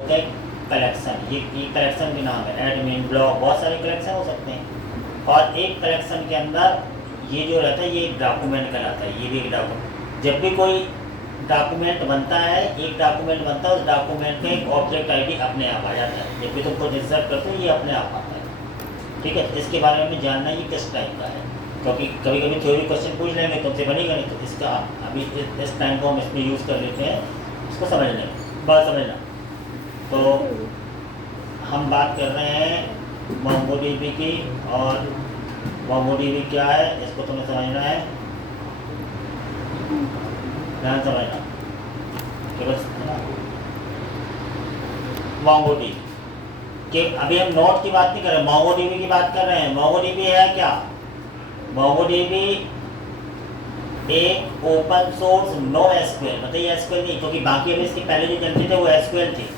Collection, ये collection के नाम है, एडमिन ब्लॉक, बहुत सारे कलेक्शन हो सकते हैं। और एक कलेक्शन के अंदर ये जो रहता है ये एक डॉक्यूमेंट कहलाता है, ये भी एक डॉक्यूमेंट। जब भी कोई डॉक्यूमेंट बनता है, एक डॉक्यूमेंट बनता है, उस डॉक्यूमेंट का एक ऑब्जेक्ट आईडी अपने आप आ जाता है। जब भी तुम कोई इंसर्ट करते हो ये अपने आप आता है। ठीक है, इसके बारे में जानना ये किस टाइप का है, क्योंकि कभी कभी थ्योरी क्वेश्चन पूछ लेंगे तुमसे, बनेगा नहीं, तो इसका अभी इस टाइम को हम इसमें यूज़ कर लेते हैं, इसको समझ लें, बात समझना। तो हम बात कर रहे हैं मोंगोडीबी की, और मोंगोडीबी क्या है इसको तुम्हें समझना है, ध्यान समझना कि बस मोंगोडीबी कि अभी हम नोट की बात नहीं कर रहे, मोंगोडीबी की बात कर रहे हैं। मोंगोडीबी है क्या? मोंगोडीबी एक ओपन सोर्स नो एसक्यूएल, मतलब ये एसक्यूएल नहीं, क्योंकि बाकी अभी इसके पहले जो चलते थे वो एसक्यूएल थे।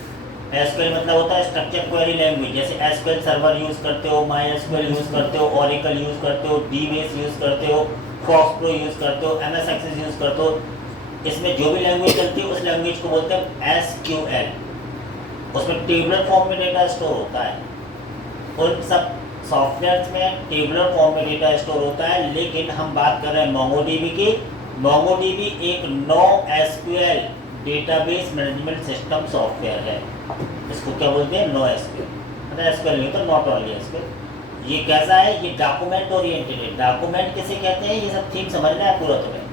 एसक्यूएल मतलब होता है स्ट्रक्चर क्वेरी लैंग्वेज, जैसे एसक्यूएल सर्वर यूज़ करते हो, माई एसक्यूएल यूज़ करते हो, ओरेकल यूज़ करते हो, डीबेस यूज़ करते हो, फॉक्स प्रो यूज़ करते हो, एमएस एक्सेस यूज़ करते हो। इसमें जो भी लैंग्वेज चलती है उस लैंग्वेज को बोलते हैं एसक्यूएल। उसमें टेबुलर फॉर्म में डेटा स्टोर होता है, उन सब सॉफ्टवेयर में टेबुलर फॉर्म में डेटा स्टोर होता है। लेकिन हम बात कर रहे हैं मोंगोडीबी की। मोंगोडीबी एक no SQL database management system software है। इसको क्या बोलते हैं? नो एसक्यूएल, मतलब एसक्यूएल नहीं तो नॉट ओनली एसक्यूएल। ये कैसा है? ये डॉक्यूमेंट ओरिएंटेड है। डॉक्यूमेंट किसे कहते हैं ये सब थीम समझना है पूरा तुम्हें।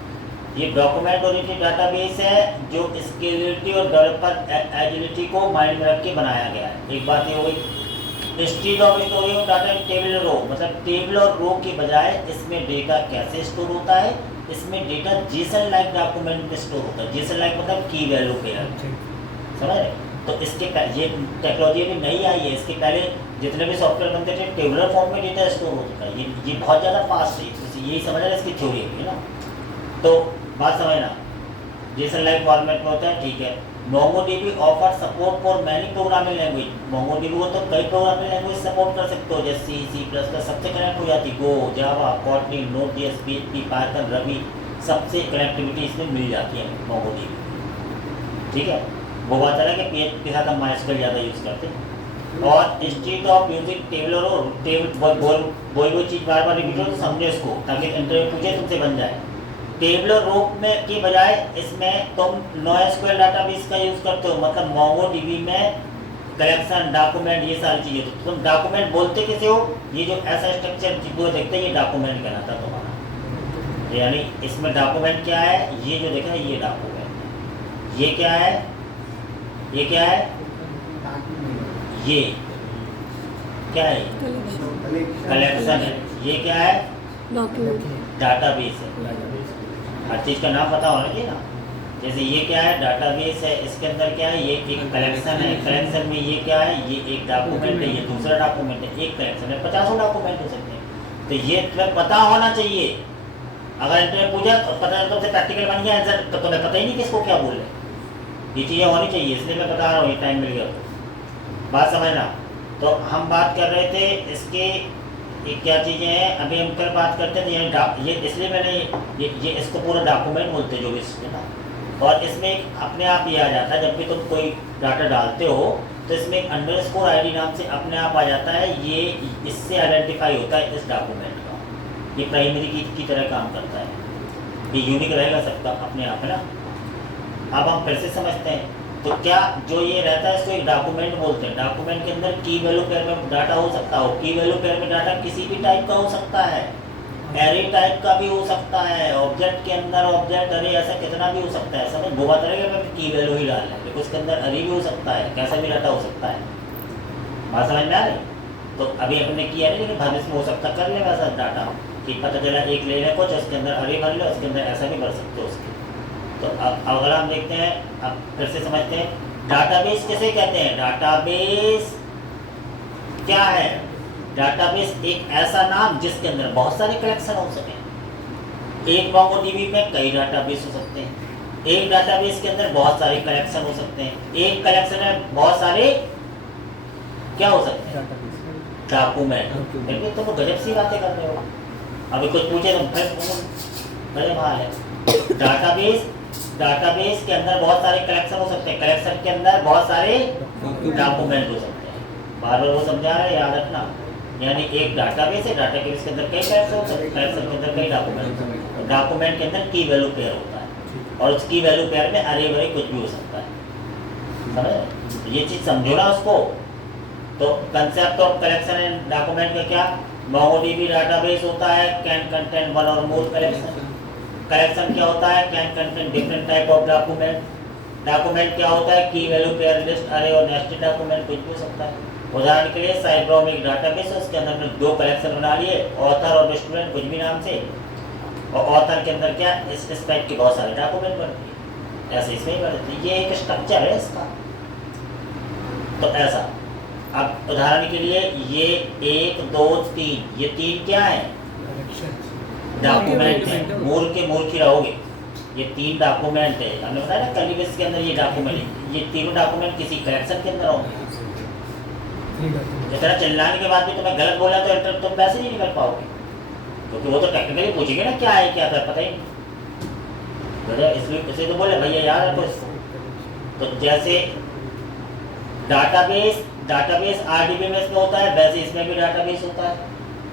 ये डॉक्यूमेंट ओरिएंटेड डाटाबेस है जो स्केलेबिलिटी और डेवलपर एजिलिटी को माइंड में रख के बनाया गया है। एक बात ये हो गई। Instead of storing data in table row, मतलब टेबल और रो के बजाय इसमें डेटा कैसे स्टोर होता है? इसमें डेटा जेसन लाइक डॉक्यूमेंट में स्टोर होता है। जेसन लाइक मतलब की वैल्यू पेयर, समझ रहे? तो इसके ये टेक्नोलॉजी अभी नहीं आई है। इसके पहले जितने भी सॉफ्टवेयर बनते थे टेबुलर फॉर्म में डेटा स्टोर होता है। ये बहुत ज़्यादा फास्ट है, यही समझना इसकी थ्योरी है ना। तो बात समझना, जेसन लाइक फॉर्मेट में होता है, ठीक है। MongoDB offer support for many programming language. MongoDB को तो कई प्रोग्रामिंग लैंग्वेज सपोर्ट कर सकते हो, जैसे C++, सबसे कनेक्ट हो जाती, Go, Java, Kotlin, Node js, PHP, Python, Ruby, सबसे कनेक्टिविटी इसमें मिल जाती है मोंगोडीबी। ठीक है, वो बात है कि PHP के साथ हम MySQL ज़्यादा यूज़ करते हैं। और इंस्टीट्यूट ऑफ यूजिंग टेबल और टेबल वही चीज़ बार बार रिपीट हो तो समझो इसको, ताकि इंटरव्यू पूछे तुमसे बन जाए। टेबलर रूप में के बजाय इसमें तुम NoSQL डाटाबेस का यूज़ करते हो, मतलब मोंगोडीबी में कलेक्शन, डॉक्यूमेंट, ये सारी चीज़ें। तो तुम डॉक्यूमेंट बोलते किसे हो? ये जो ऐसा स्ट्रक्चर जो देखते हैं ये डॉक्यूमेंट कहलाता है तुम्हारा। यानी इसमें डॉक्यूमेंट क्या है? ये जो देखा है ये डॉक्यूमेंट है। ये क्या है? ये क्या है? ये क्या है? कलेक्शन है। ये क्या है? डाटाबेस है। हर चीज़ का नाम पता होना चाहिए ना। जैसे ये क्या है? डाटाबेस है, इसके अंदर क्या है? ये एक कलेक्शन है, कलेक्शन में ये क्या है? ये एक डॉक्यूमेंट है, ये दूसरा डॉक्यूमेंट है। एक कलेक्शन में 50 डॉक्यूमेंट हो सकते हैं। तो ये तुम्हें पता होना चाहिए। अगर इंटरव्यू पूछा तो पता तो प्रैक्टिकल बन गया आंसर, तो तुम्हें पता ही नहीं किसको क्या बोल रहे। ये चीज़ें होनी चाहिए, इसलिए मैं बता रहा हूँ, ये टाइम मिल गया तो बात समझना। तो हम बात कर रहे थे इसके क्या चीज़ें हैं, अभी हम कल बात करते थे ये इसलिए मैंने ये इसको पूरा डॉक्यूमेंट बोलते हैं जो भी है ना। और इसमें अपने आप ये आ जाता है, जब भी तुम कोई डाटा डालते हो तो इसमें एक अंडरस्कोर ID नाम से अपने आप आ जाता है। ये इससे आइडेंटिफाई होता है इस डॉक्यूमेंट का। ये प्राइमरी की तरह काम करता है, ये यूनिक रहेगा सबका अपने आप, है ना। अब हम फिर से समझते हैं। तो क्या जो ये रहता है इसको एक डॉक्यूमेंट बोलते हैं। डॉक्यूमेंट के अंदर की वैल्यू पेयर में डाटा हो सकता हो। की वैल्यू पेयर में डाटा किसी भी टाइप का हो सकता है, एरे टाइप का भी हो सकता है, ऑब्जेक्ट के अंदर ऑब्जेक्ट अरे ऐसा कितना भी हो सकता है। समझ वो बात रहेगा की वैल्यू ही डाल है, लेकिन उसके अंदर अरे भी हो सकता है, कैसा भी डाटा हो सकता है। बात समझ में आ रही? तो अभी अपने किया नहीं, लेकिन भविष्य में हो सकता कर ले वैसा डाटा कि पता चला एक ले लें कुछ, उसके अंदर अरे भर लो, उसके अंदर ऐसा भी भर सकते हो उसके। तो अब अगर हम देखते हैं, अब फिर से समझते हैं डाटाबेस किसे कहते हैं। डाटाबेस क्या है? डाटाबेस एक ऐसा नाम जिसके अंदर बहुत सारे कलेक्शन हो सके। एक मोंगोडीबी में कई डाटाबेस हो सकते हैं, एक डाटाबेस के अंदर बहुत सारे कलेक्शन हो सकते हैं, एक कलेक्शन में बहुत सारे क्या हो सकते हैं? डॉक्यूमेंट। देखिए तुम गजब सी बातें कर रहे हो। अभी कुछ पूछे तो फिर बड़े माल है। डाटाबेस डाटाबेस के अंदर बहुत सारे कलेक्शन हो सकते हैं, कलेक्शन के अंदर बहुत सारे डॉक्यूमेंट हो सकते हैं। बार बार वो समझा रहे हैं, याद रखना। यानी एक डाटाबेस है, डाटाबेस के अंदर कई कलेक्शन हो सकते हैं, कलेक्शन के अंदर कई डॉक्यूमेंट, डॉक्यूमेंट के अंदर की वैल्यू पेयर होता है और उस की वैल्यू पेयर में अरे वरे कुछ भी हो सकता है। समझ ये चीज़ समझो ना उसको। तो concept of collection and document का क्या, MongoDB डाटाबेस होता है, कैन कंटेन वन और मोर कलेक्शन। कलेक्शन क्या होता है, can contain different type of document. Document क्या होता है, की वैल्यू पेयर लिस्ट अरे और नेस्टेड डॉक्यूमेंट कुछ भी हो सकता है। उदाहरण के लिए साइब्रोम एक डाटाबेस है, उसके अंदर हमने 2 कलेक्शन बना लिए, ऑथर और स्टूडेंट कुछ भी नाम से, और ऑथर के अंदर क्या इस टाइप के बहुत सारे डॉक्यूमेंट बनते हैं, ऐसे इसमें ही बनते हैं। ये एक स्ट्रक्चर है इसका। तो ऐसा, अब उदाहरण के लिए ये 1 2 3, ये 3 क्या है, डॉक्यूमेंट है। मूर्ख ही रहोगे, ये 3 डॉक्यूमेंट है। हमने बताया ना कलीबेस के अंदर ये डॉक्यूमेंट है, ये तीनों डॉक्यूमेंट किसी कलेक्शन के अंदर होंगे। इतना चिल्लाने के बाद भी तुम्हें गलत बोला तो इंटर तुम वैसे नहीं निकल पाओगे, क्योंकि वो तो टेक्निकली पूछेंगे ना क्या है क्या था, पता ही नहीं। इसलिए इसे तो बोले भैया यार कुछ। तो जैसे डाटाबेस RDBMS में होता है, वैसे इसमें भी डाटाबेस होता है।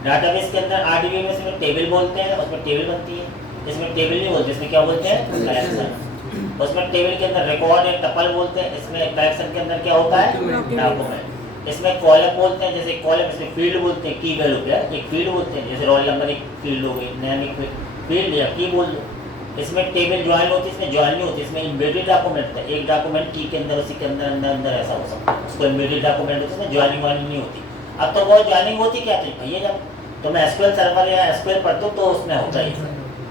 डाटाबेस के अंदर RDBMS में टेबल बोलते हैं, उसमें टेबल बनती है। इसमें टेबल नहीं बोलते, इसमें क्या बोलते हैं, कलेक्शन। उसमें टेबल के अंदर रिकॉर्ड या टपल बोलते हैं, इसमें कलेक्शन के अंदर क्या होता है, डॉक्यूमेंट। इसमें कॉलम बोलते हैं, जैसे कॉलम, इसमें फील्ड बोलते हैं, की वैल्यू क्या एक फील्ड बोलते हैं, जैसे रोल नंबर एक फील्ड हो गई, नेम एक फील्ड या की बोल दो। इसमें टेबल ज्वाइन होती है, इसमें ज्वाइन नहीं होती, इसमें इम्बेडेड डॉक्यूमेंट है। एक डॉक्यूमेंट की के अंदर उसी के अंदर अंदर ऐसा हो सकता है, उसको इम्बेडेड डॉक्यूमेंट होती है, इसमें ज्वाइनिंग वाइनिंग नहीं होती। अब तो वो ज्वाइनिंग होती क्या थी भैया, जब तो मैं SQL सर्वर या SQL पढ़ता हूँ तो उसमें होता है।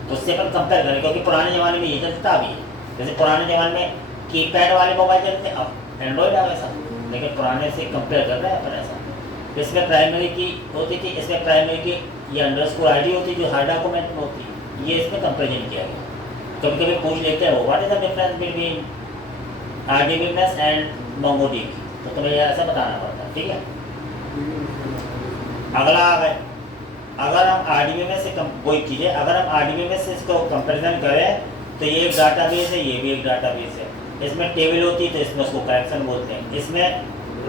तो उससे अपन कंपेयर करें, क्योंकि पुराने ज़माने में ये चलता भी है। जैसे पुराने ज़माने में कीपैड वाले मोबाइल चलते, अब एंड्रॉइड आ वैसा, लेकिन पुराने से कंपेयर कर रहे हैं अपन ऐसा। इसमें प्राइमरी की होती थी, इसमें प्राइमरी की ये अंडरस्कोर ID होती जो हर डॉक्यूमेंट में होती, ये इसमें कंपेरिजन किया गया। कभी कभी पूछ लेते हैं वो what is the difference between RDBMS and MongoDB, तो तुम्हें ऐसा बताना पड़ता है, ठीक है। अगला आ गए, अगर हम RDBMS से वही चीज़ है, अगर हम RDBMS से इसको कंपेरिजन करें तो ये एक डाटाबेस है, ये भी एक डाटाबेस है। इसमें टेबल होती है तो इसमें उसको कलेक्शन बोलते हैं, इसमें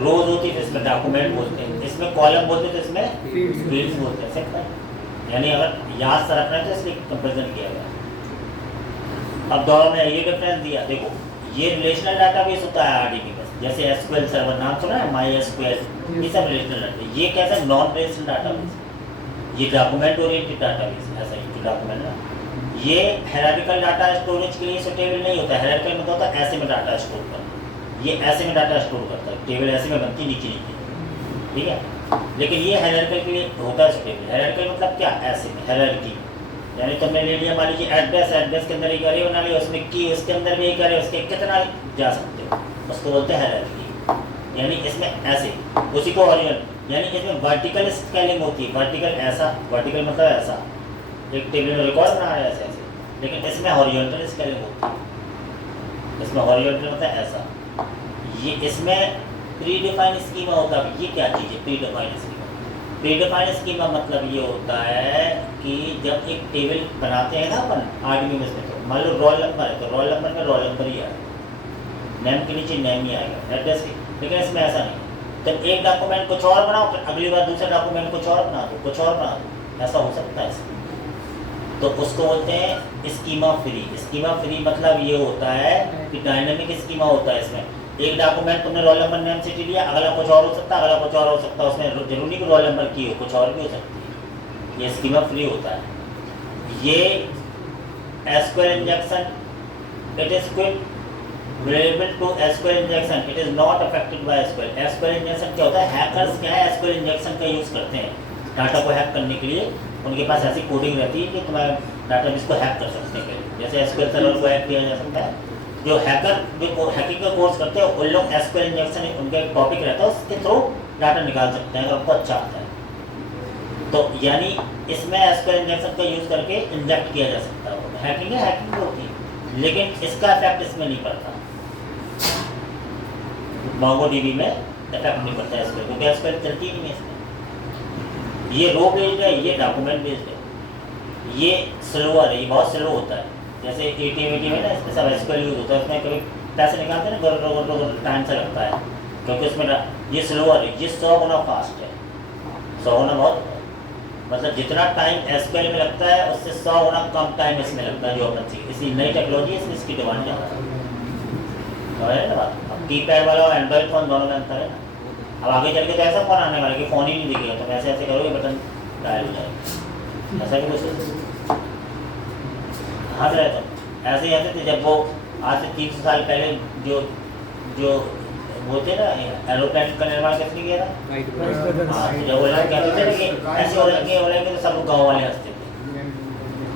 रोज होती है तो इसमें डॉक्यूमेंट बोलते हैं, इसमें कॉलम बोलते हैं तो इसमें फील्ड्स बोलते हैं। सिंपल, यानी अगर याद से रखना है तो इसलिए कंपेरिजन किया गया। अब दोनों में ये डिफरेंस दिया, देखो ये रिलेशनल डाटाबेस होता है RDBMS, जैसे SQL सर्वर नाम सुना है, MySQL, ये सब रिलेशनल डाटाबेस। ये कैसा नॉन रिलेशनल डाटाबेस, ये डॉक्यूमेंट ओरिएंटेड डाटाबेस, ऐसा ही डॉक्यूमेंट ना। ये हायरार्किकल डाटा स्टोरेज के लिए सुटेबल नहीं होता है। हायरार्किकल मतलब होता है ऐसे में डाटा स्टोर करना, ये ऐसे में डाटा स्टोर करता है, टेबल ऐसे में बनती नीचे नीचे, ठीक है। लेकिन ये हायरार्किकल के लिए होता है सुटेबल। हायरार्किकल मतलब क्या, ऐसे में हायरार्की, यानी तुमने ले लिया मान लीजिए एड्रेस के अंदर एक अरे बना लिया, उसमें की उसके अंदर भी एक अरे, उसके कितना जा सकते हो, उसको बोलते हैं हायरार्की। यानी इसमें ऐसे, उसी को हॉरिजॉन्टल, यानी इसमें वर्टिकल स्केलिंग होती है। वर्टिकल ऐसा, वर्टिकल मतलब ऐसा, एक टेबल में रिकॉर्ड बना रहा है ऐसे ऐसे, लेकिन इसमें हॉरिजॉन्टल स्केलिंग होती है। इसमें हॉरिजॉन्टल मतलब ऐसा, ये इसमें प्री डिफाइंड स्कीमा होता है। ये क्या चीज़ है pre defined schema? Pre defined schema मतलब ये होता है कि जब एक टेबल बनाते हैं ना अपन RDBMS में, तो मान लो रोल नंबर है तो रोल नंबर में रोल नंबर ही आएगा, नेम के नीचे नेम ही आएगा, एड्रेस की। लेकिन इसमें ऐसा नहीं, तो एक डॉक्यूमेंट कुछ और बनाओ, फिर अगली बार दूसरा डॉक्यूमेंट कुछ और बना दो, कुछ और बना दो, ऐसा हो सकता है इसमें। तो उसको बोलते हैं स्कीमा फ्री। स्कीमा फ्री मतलब ये होता है कि डायनेमिक स्कीमा होता है। इसमें एक डॉक्यूमेंट तुमने रोल नंबर नेम सिटी लिया, अगला कुछ और हो सकता है, अगला कुछ और हो सकता है, उसमें जरूरी कि रोल नंबर की हो, कुछ और भी हो सकती है। ये स्कीमा फ्री होता है। ये SQL injection, it is quick relatable to SQL injection, it is not affected by SQL। SQL injection क्या होता है, हैकर्स क्या है SQL इंजेक्शन का यूज़ करते हैं डाटा को हैक करने के लिए। उनके पास ऐसी कोडिंग रहती है कि तुम्हारे डाटाबेस को हैक कर सकते हैं। जैसे SQL सर्वर को हैक किया जा सकता है, जो हैकर जो हैकिंग का कोर्स करते हैं उन लोग SQL इंजेक्शन उनका एक टॉपिक रहता है, उसके थ्रू डाटा निकाल सकते हैं अगर आपको अच्छा आता है। तो यानी इसमें SQL इंजेक्शन का यूज़ करके इंजेक्ट किया जा सकता है। हैकिंग है, हैकिंग होती है, लेकिन इसका इफेक्ट इसमें नहीं पड़ता। MongoDB में इफेक्ट नहीं पड़ता है SQL, क्योंकि SQL चलती नहीं है इसमें। ये रो बेस्ड है, ये डॉक्यूमेंट बेस्ड है। ये स्लोअर है, ये बहुत स्लो होता है। जैसे एटीएम में ना इसमें सब एसक्यूएल यूज होता है, उसमें कभी पैसे निकालते हैं ना गोर टाइम से लगता है, क्योंकि उसमें ये स्लोअर है, ये 100 गुना फास्ट है, 100 गुना बहुत, मतलब जितना टाइम एसक्यूएल में लगता है उससे 100 गुना कम टाइम इसमें लगता है जो अपन सीखे। इसी नई टेक्नोलॉजी इसमें इसकी डिमांड ज़्यादा है ना बात। अब कीपैड वाला और एंड्रॉइड फ़ोन दोनों में अंतर है ना। अब आगे चल के तो ऐसा फ़ोन आने वाला कि फ़ोन ही नहीं दिखेगा, तो ऐसे ऐसे करोगे बटन डायल हो जाएगा, ऐसा भी कुछ हाँ रहे तो ऐसे ही ऐसे थे जब वो आज से 300 साल पहले जो जो वो थे ना एरोप्लेन का निर्माण किसने किया था? हाँ, तो जब वो लोग कहते थे कि ऐसे हो जाएंगे तो सब गाँव वाले हंसते थे,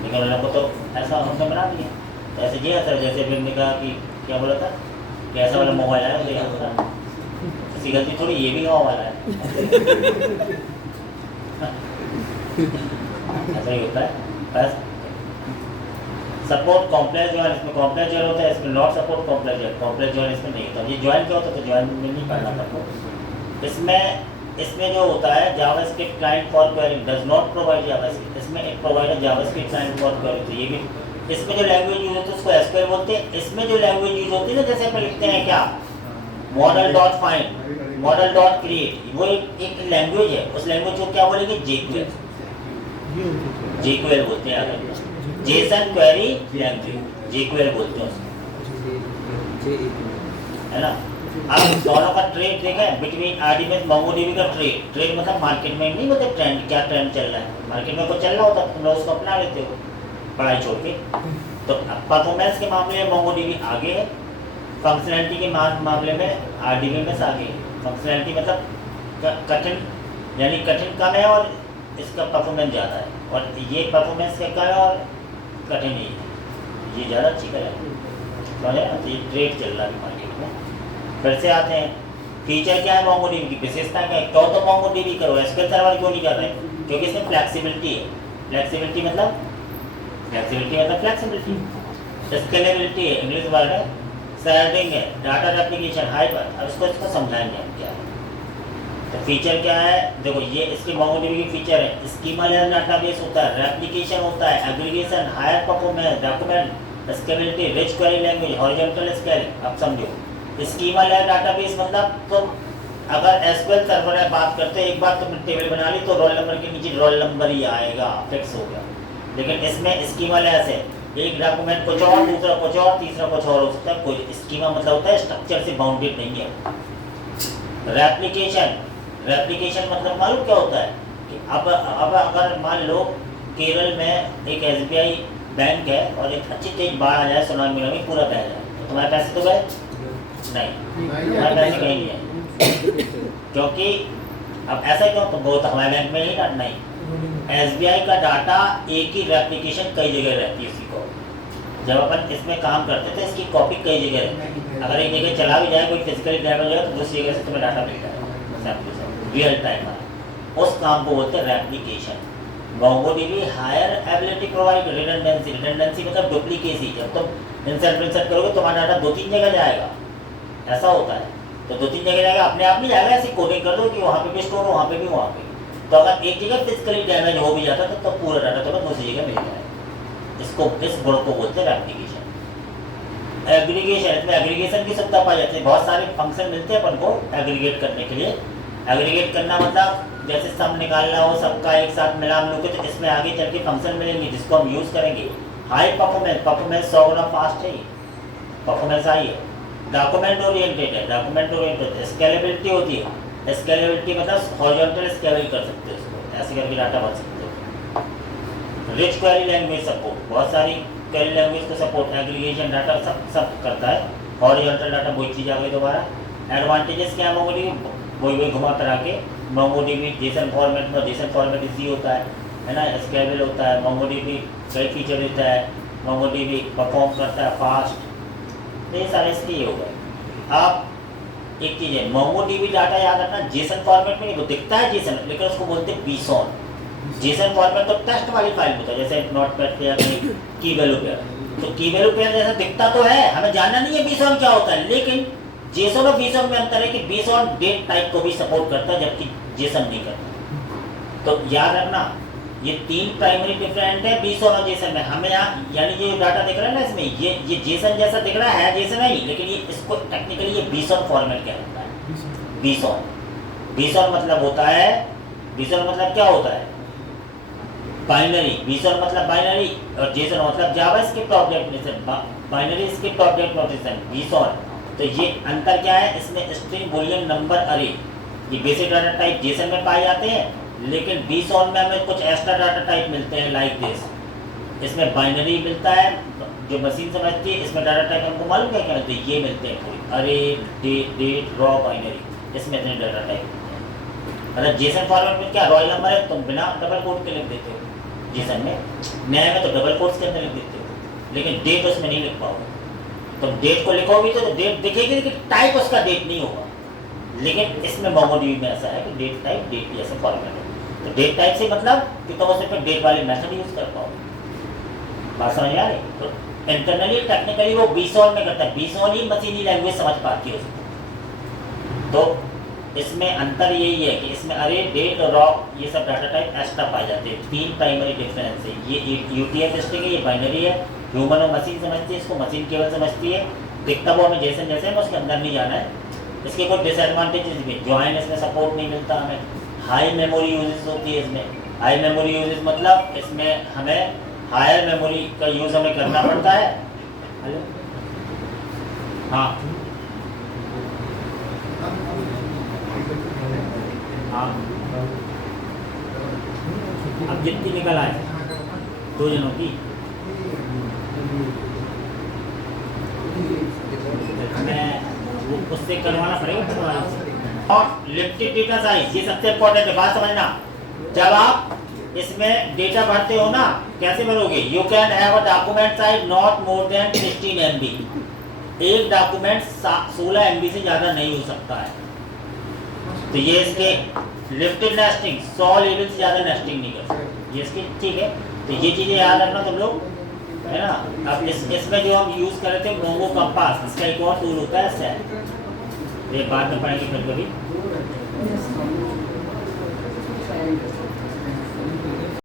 लेकिन उन लोगों को तो ऐसा हमने बना दिया। तो ऐसे जी सर, जैसे फिर ने कहा कि क्या बोला था कि ऐसा वाला मोबाइल आया तो यहाँ था, इसकी गलती थोड़ी, ये भी गाँव वाला है। ऐसा ही होता है बस। सपोर्ट कॉम्प्लेक्स ज्वाइन, इसमें कॉम्प्लेक्स ज्वाइन होता है, इसमें not support complex join, complex join इसमें नहीं होता। ये ज्वाइन क्या होता है तो ज्वाइन में नहीं पढ़ना था। इसमें जो होता है JavaScript client for query does not provide JavaScript, इसमें एक provider JavaScript client for query, तो ये भी इसमें जो लैंग्वेज यूज होती है उसको एसक्यूएल बोलते हैं। इसमें जो लैंग्वेज यूज होती है ना, जैसे अपन लिखते हैं क्या model dot find, model dot create, वो एक लैंग्वेज है, उस लैंग्वेज को क्या बोलेंगे जेक्यूएल, जेक्यूएल बोलते हैं। जेसन क्वेरी लैंग्वेज जेक्यूएल बोलते हैं उसको, है ना। अब दोनों का ट्रेड देखा है बिटवीन आरडीबीएस मोंगोडीबी का ट्रेड मतलब मार्केट में नहीं, मतलब ट्रेंड क्या ट्रेंड चल रहा है, मार्केट में कुछ चल रहा होता है तुम लोग उसको अपना लेते हो पढ़ाई छोड़ के। तो परफॉर्मेंस के मामले में मोंगोडीबी आगे है, फंक्शनैलिटी के मामले में आरडीबीएस आगे है। फंक्शनैलिटी मतलब कठिन, यानी कठिन कम है और इसका परफॉर्मेंस ज़्यादा है, और ये परफॉर्मेंस का कम है और कठिन ही है, ये ज़्यादा अच्छी करें समझे ना। तो ये ट्रेड चल रहा है मार्केट में। फिर से आते हैं फीचर क्या है मोंगोडीबी की, विशेषता क्या है, क्यों तो मोंगोडीबी करो, एसक्यूएल सर्वर क्यों नहीं कर रहे हैं, क्योंकि इसमें फ्लेक्सिबिलिटी है। फ्लेक्सिबिलिटी मतलब फ्लेक्सिबिलिटी, स्केलेबिलिटी है, इंग्लिश वर्ड है, सर्डिंग है, डाटा रेप्लिकेशन हाइपर। अब इसको समझाएंगे हम क्या है। तो फीचर क्या है, देखो ये इसके मोंगोडीबी की फीचर है, स्कीमा लेयर डाटाबेस होता है, रेप्लिकेशन होता है, aggregation, higher performance, document scalability, rich query language, horizontal scaling. अब समझो स्कीमा लेयर डाटाबेस मतलब तुम अगर एसक्यूएल सर्वर है बात करते हैं, एक बार तुमने टेबल बना ली तो रोल नंबर के नीचे रोल नंबर ही आएगा, फिक्स हो गया। लेकिन इसमें स्कीमा लेयर से एक डॉक्यूमेंट कुछ और, दूसरा कुछ और, तीसरा कुछ और हो सकता है। कोई स्कीमा मतलब होता है स्ट्रक्चर से बाउंडेड नहीं है। रेप्लिकेशन मतलब मालूम क्या होता है कि अब अगर मान लो केरल में एक एसबीआई बैंक है और एक अच्छी तेज बाढ़ आ जाए, सुनामी में पूरा बह जाए, तो तुम्हारे पैसे तो गए नहीं, तुम्हारे पैसे कहीं नहीं है, क्योंकि अब ऐसा क्यों, तो वो तो हमारे बैंक में ही डाटा नहीं, एसबीआई का डाटा एक ही रेप्लिकेशन कई जगह रहती है। इसी को जब अपन इसमें काम करते थे इसकी कॉपी कई जगह रहती है, अगर एक जगह चला भी जाए कोई फिजिकली डैमेज हो जाए तो दूसरी जगह से तुम्हें डाटा मिल जाएगा रियल टाइम में, उस काम को बोलते हैं replication. MongoDB higher ability provide redundancy, redundancy मतलब डुप्लीकेसी, जब तुम इंसर्ट करोगे तुम्हारा डाटा 2-3 जगह जाएगा, ऐसा होता है। तो 2-3 जगह जाएगा, अपने आप नहीं जाएगा, ऐसी कोडिंग कर दो कि वहाँ पे भी स्टोर हो, वहाँ पे भी, वहाँ पे। तो अगर एक जगह फिजिकली डैमेज हो भी जाता तो पूरा डाटा तुम्हें दूसरी जगह मिल जाएगा। इस गुण को बोलते हैं रेप्लिकेशन। एग्रीगेशन, इसमें एग्रीगेशन की सुविधा पाई जाती है, बहुत सारे फंक्शन मिलते हैं अपन को एग्रीगेट करने के लिए। एग्रीगेट करना मतलब जैसे सम निकालना हो, सबका एक साथ मिला लोगे, तो इसमें आगे चल के फंक्शन मिलेंगे जिसको हम यूज़ करेंगे। हाई परफॉर्मेंस 100 गुना फास्ट है, परफॉर्मेंस हाई है। डॉक्यूमेंट ओरिएंटेड है, स्केलेबिलिटी होती है, स्केलेबिलिटी मतलब हॉरिजॉन्टल स्केल कर सकते हो इसको, ऐसे करके डाटा भर सकते हो। रिच क्वेरी लैंग्वेज सपोर्ट, बहुत सारी क्वेरी लैंग्वेज को सपोर्ट, एग्रीगेशन डाटा सब करता है। हॉरिजॉन्टल डाटा वही चीज़ आ गई दोबारा। एडवांटेजेस क्या है मोंगोडीबी, वही घुमा कर आके मोंगोडीबी जेसन फॉर्मेट में, जेसन फॉर्मेट इजी होता है ना, स्केलेबल होता है। मोंगोडीबी कई फीचर देता है, मोंगोडीबी परफॉर्म करता है फास्ट, ये सारे इसके ही हो गए। अब एक चीज़ है, मोंगोडीबी डाटा याद रखना जेसन फॉर्मेट में नहीं, वो दिखता है जेसन, लेकिन उसको बोलते हैं बीसॉन। जेसन फॉर्मेट तो टेक्स्ट वाली फाइल होता है, जैसे नोटपैड पे या की वैल्यू पे, तो की वैल्यू पे जैसा दिखता तो है, हमें जानना नहीं है बीसॉन क्या होता है, लेकिन जेसन और बीसॉन में अंतर है कि बीसॉन डेट टाइप को भी सपोर्ट करता है जबकि जेसन नहीं करता। तो याद रखना ये 3 प्राइमरी डिफरेंट है बीसॉन और जेसन में। हमें यहाँ यानी ये डाटा दिख रहा है ना इसमें, ये जेसन जैसा दिख रहा है, जेसन नहीं, लेकिन ये इसको टेक्निकली ये बीसॉन फॉर्मेट कहलाता है। बीसॉन, बीसॉन मतलब होता है, बीसॉन मतलब क्या होता है? बाइनरी। बीसॉन मतलब बाइनरी और जेसन मतलब JavaScript object notation, binary script object notation BSON. तो ये अंतर क्या है इसमें? स्ट्रिंग बूलियन नंबर अरे, ये बेसिक डाटा टाइप जेसन में पाए जाते हैं, लेकिन बीसॉन में हमें कुछ एक्स्ट्रा डाटा टाइप मिलते हैं लाइक दिस। इसमें बाइनरी मिलता है जो मशीन समझती है, इसमें डाटा टाइप हमको मालूम क्या क्या मिलते हैं? ये मिलते हैं पूरी अरे, डेट, रॉ, बाइनरी, इसमें इतने डाटा टाइप मिलते हैं। मतलब जेसन फॉर्मेट में क्या रॉयल नंबर है, तुम बिना डबल कोट के लिख देते हो जेसन में, नए में तो डबल कोट्स के अंदर लिख देते हो, लेकिन डेट उसमें नहीं लिख पाओगे। तुम डेट को लिखोगे तो डेट दिखेगी, लेकिन टाइप उसका डेट नहीं होगा। लेकिन इसमें मोंगोडीबी में ऐसा है कि डेट टाइप डेट जैसे फॉर्मेट है। तो डेट टाइप से मतलब कि तुम उसमें फिर डेट वाले मेथड यूज कर पाओगे। बात समझ आ रही? तो इंटरनली टेक्निकली वो बीसॉन में करता है, बीसॉन ही मशीनी लैंग्वेज समझ पाती है उसको। तो इसमें अंतर यही है कि इसमें अरे, डेट और रॉ ये सब डाटा टाइप एक्स्ट्रा पाए जाते हैं। 3 प्राइमरी डिफरेंस है। ये यूटीएफ स्ट्रिंग है, ये बाइनरी है। ह्यूमन और मशीन समझती है इसको, मशीन केवल समझती है। दिखता वो हमें जैसे जैसे उसके अंदर नहीं जाना है। इसके कोई डिसएडवांटेजेस भी, ज्वाइन इसमें सपोर्ट नहीं मिलता हमें, हाई मेमोरी यूजेस होती है इसमें। हाई मेमोरी यूजेस मतलब इसमें हमें हायर मेमोरी का यूज़ हमें करना पड़ता है। हेलो, हाँ हाँ, अब जितनी निकल आए 2 जनों की, हमें उससे करवाना पड़ेगा। और लिमिटेड डेटा साइज, ये सबसे इम्पोर्टेंट है, बात समझना। जब आप इसमें डेटा भरते हो ना, कैसे भरोगे? You can have a document size not more than 16 MB। एक डॉक्यूमेंट 16 MB से ज़्यादा नहीं हो सकता है। तो ये इसके लिमिटेड नेस्टिंग, 100 लेवल से ज़्यादा नेस्टिंग नहीं कर सकते, ये इसकी ठीक है। तो ये चीज़ें याद रखना तुम लोग, है ना। अब इसमें जो हम यूज़ कर रहे थे मोंगो कंपास, इसका एक और टूल होता है सेल, ये बाद में पढ़ेंगे फिर कभी।